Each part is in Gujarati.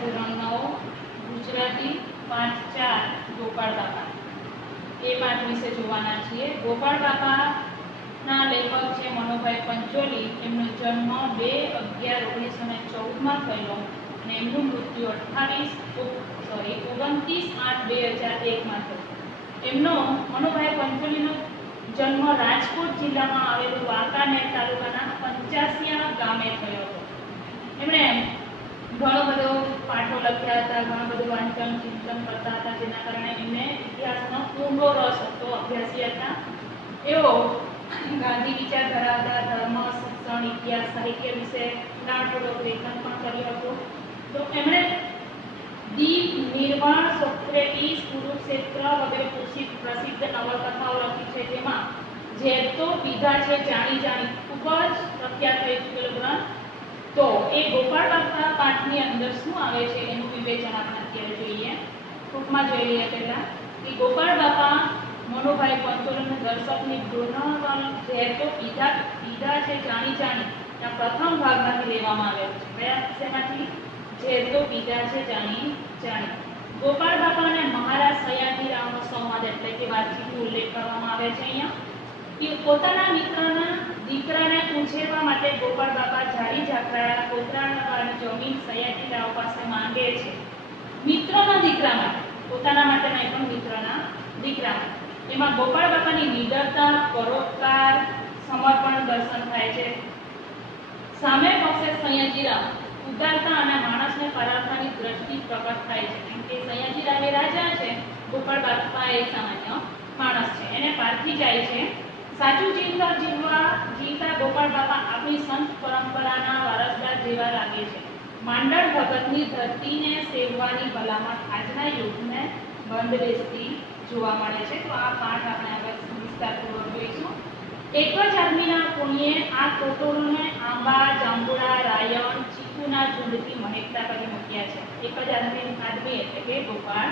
ધોરણ નવ, ગુજરાતી પાંચ ચાર, ગોપાળ બાપા. એ પાઠ વિશે જોવાના છીએ. ગોપાળ બાપાના લેખક છે મનોભાઈ પંચોલી. એમનો જન્મ બે અગિયાર ઓગણીસો ને ચૌદમાં થયેલો અને એમનું મૃત્યુ અઠ્ઠાવીસ સોરી ઓગણત્રીસ આઠ બે હજાર એકમાં થયો. એમનો, મનોભાઈ પંચોલીનો જન્મ રાજકોટ જિલ્લામાં આવેલું વાંકાનેર તાલુકાના પંચાસિયા ગામે થયો હતો એમણે ઘણો બધો લખ્યા હતા ઘણું બધું વાંચન, ચિંતન કરતા હતા, જેના કારણે એમને ઇતિહાસનો ઊંડો રસ હતો, અભ્યાસી હતા. એઓ ગાંધી વિચાર ધરાવતા ધર્મ, શિક્ષણ, ઇતિહાસ, સાહિત્ય વિશે ઊંડાણપૂર્વક લેખન પણ કર્યું હતું. તો એમણે દીપ નિર્વાણ સોક્રેટીસ કુરુક્ષેત્ર વગેરે પ્રસિદ્ધ નવલકથાઓ લખી છે, જેમાં જે તો પીધા છે જાણી જાણી, ખૂબ જ પ્રખ્યાત થઈ એ ગોપાળ બાપા પાઠની અંદર શું આવે છે એનું વિવેચન આપણે અત્યારે જોઈએ. ટૂંકમાં જોઈ લઈએ પહેલાં કે ગોપાળ બાપા મનોભાઈ પંચોલન દર્શકની ગુણવલ ઝેર પીધા પીધા છે, જાણી જાણી આ પ્રથમ ભાગમાંથી લેવામાં આવ્યો છે. કયા શેમાંથી? ઝેર પીધા છે, જાણી જાણી. ગોપાળ બાપાને મહારાજ સયાજીરાવનો સંવાદ એટલે કે વાતચીતનો ઉલ્લેખ કરવામાં આવે છે અહીંયા. કે પોતાના મિત્રના દીકરાને પૂછેવા માટે ગોપાળ બાપા જારી જાકરાળા જમીન સયાજી રાવ પાસે માંગે છે. મિત્રના દીકરા માટે, પોતાના માટે નહીં, પણ મિત્રના દીકરા માટે. એમાં ગોપાળ બાપાની નિડરતા, પરોપકાર, સમર્પણ, દર્શન થાય છે. સામે પક્ષે સયાજીરાવ ઉદારતા અને માણસને પરાવવાની દ્રષ્ટિ પ્રકટ થાય છે. કેમ કે સયાજીરાવ એ રાજા છે ગોપાળ બાપા એ સામાન્ય માણસ છે. એને પારખી જાય છે. સાચું જીવન જીવવા જીવતા ગોપાળ બાપા આપણી સંત પરંપરાના વારસદાર જેવા લાગે છે. માંડળ ભગતની ધરતીને સેવવાની ભલામણ આજના યુગને બંધ બેસતી જોવા મળે છે. તો આ પાઠ આપણે આગળ વિસ્તારપૂર્વક જોઈશું. એક જ આદમીના પુણ્યે આ કોટોરોને આંબા, જાંબુડા, રાયણ, ચીકુના ઝુંડથી મહેકતા કરી મૂક્યા છે. એક જ આદમી આદમી એટલે કે ગોપાળ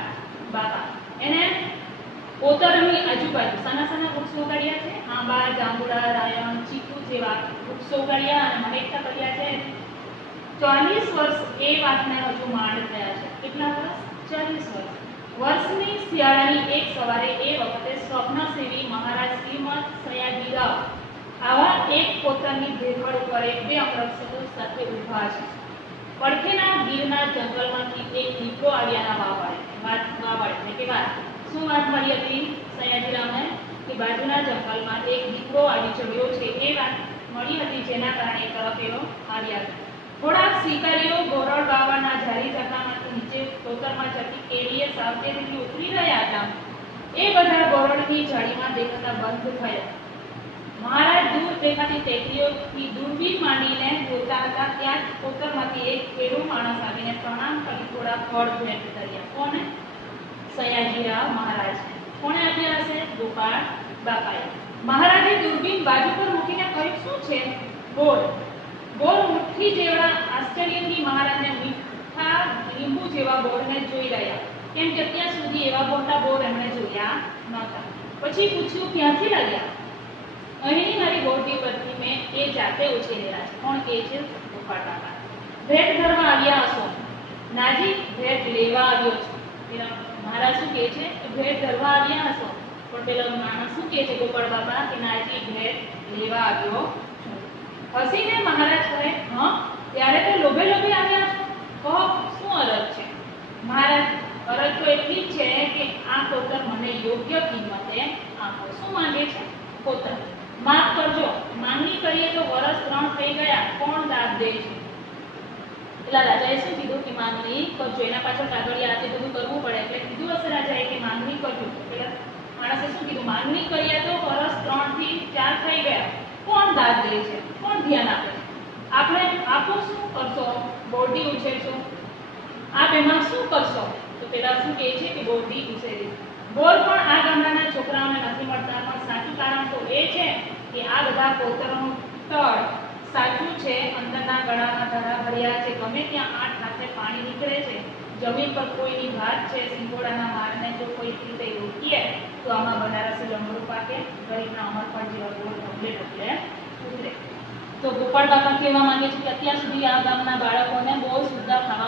બાપા. એને કોતરની આજુબાજુ, સના સાના વૃક્ષો છે, આંબા, જાંબુડા, રાયણ, ચીકુ જેવા વૃક્ષો અને મહેકતા કર્યા છે. ચાલીસ વર્ષ એ વાતના હજુ માંડ થયા છે. કેટલા વર્ષ? ચાલીસ વર્ષ. વર્ષની શિયાળાની એક સવારે એ વખતે સ્વપ્ન સેવી મહારાજ શ્રીમદ સયાજીરાવ આવા એક પોતાની ભેગડ ઉપર એક બે અમૃતસરો સાથે ઊભા છે. પડખેના ગીરના જંગલમાંથી એક દીપડો આવ્યાના વાવડે વાત વાવડ એટલે કે વાત. શું વાત મળી હતી સયાજીરાવને? કે બાજુના જંગલમાં એક દીકરો આવી ચડ્યો છે. એ વાત મળી હતી જેના કારણે તરફ એનો આવ્યા થોડાક શિકારીઓ ગોરડ બાવાના જારી જકામાંથી નીચે કોતરમાં જતી કેડીએ સાવચેતીથી ઉતરી રહ્યા હતા. એ બધા ગોરડની જાળીમાં દેખાતા બંધ થયા. મહારાજ દૂર દેખાતી ટેકરીઓથી દૂરબીન માંડીને જોતા હતા, ત્યાં જ કોતરમાંથી એક ખેડૂ માણસ આવીને પ્રણામ કરી થોડા ફળ ભેટ કર્યા. કોને? સયાજીરાવ મહારાજ આપ્યા ગોપાળ બાપાએ. મહારાજે દૂરબીન બાજુ પર મૂકીને કહ્યું, શું છે? બોલ. બોર મુઠ્ઠી જેવડા આશ્ચર્યથી મહારાજને મીઠા લીંબુ જેવા બોરને જોઈ રહ્યા. કેમ કે અત્યાર સુધી એવા મોટા બોર એમણે જોયા નહોતા. પછી પૂછ્યું, ક્યાંથી લાગ્યા અહીંની મારી બોરડી પરથી મેં એ જાતે ઉછેરેલા છે. કોણ કે છે? ગોપાળ બાપા. ભેટ ધરવા આવ્યા હશો. નાજી ભેટ લેવા આવ્યો છું. મહારાજ શું કહે છે? કે ભેટ ધરવા આવ્યા હશો? પણ પેલા માણસ શું કહે છે ગોપાળ બાપા, કે નાજી ઘેર લેવા આવ્યો હસીને મહારાજ કહે, હા, ત્યારે તો લોભે લોભે આવ્યા કહો, શું અરજ છે? મહારાજ, અરજ તો એટલી જ છે કે આ કોતર મને યોગ્ય કિંમતે આપો. શું માંગે છે? કોતર. માફ કરજો, માંગણી કરીએ તો વરસ ત્રણ થઈ ગયા. કોણ દાદ દે છે? એટલે રાજાએ શું કીધું? કે માંગણી કરજો. એના પાછળ કાગળિયા આજે બધું કરવું પડે એટલે કીધું હશે રાજાએ કે માંગણી કરજો પેલા માણસે શું કીધું માંગણી કરીએ તો વર્ષ ત્રણથી ચાર થઈ ગયા. કોણ દાદ લે છે? કોણ ધ્યાન આપે છે? આપણે આપો શું કરશો? બોડી ઉછેરશો? આપ એમાં શું કરશો? તો પેલા શું કહે છે કે બોડી ઉછેરી. બોર પણ આ ગામડાના છોકરાઓને નથી મળતા, પણ સાચું કારણ તો એ છે કે આ બધા કોતરનું તળ સાચું છે, અંદરના ગળામાં ધરા ભર્યા છે, ગમે ત્યાં આઠ હાથે પાણી નીકળે છે જમીન પર કોઈની ભાત છે, સિંગોડાના મારને જો કોઈ રીતે રોકીએ, તો આમાં બનારસી લંગડું પાકે, ગરીબના અમરપણ જેવા ગોળ ઢગલે ઢગલે ઉતરે. તો ગોપાળ બાપા કહેવા માંગે છે કે અત્યાર સુધી આ ગામના બાળકોને બહુ સુદ્ધા ખાવા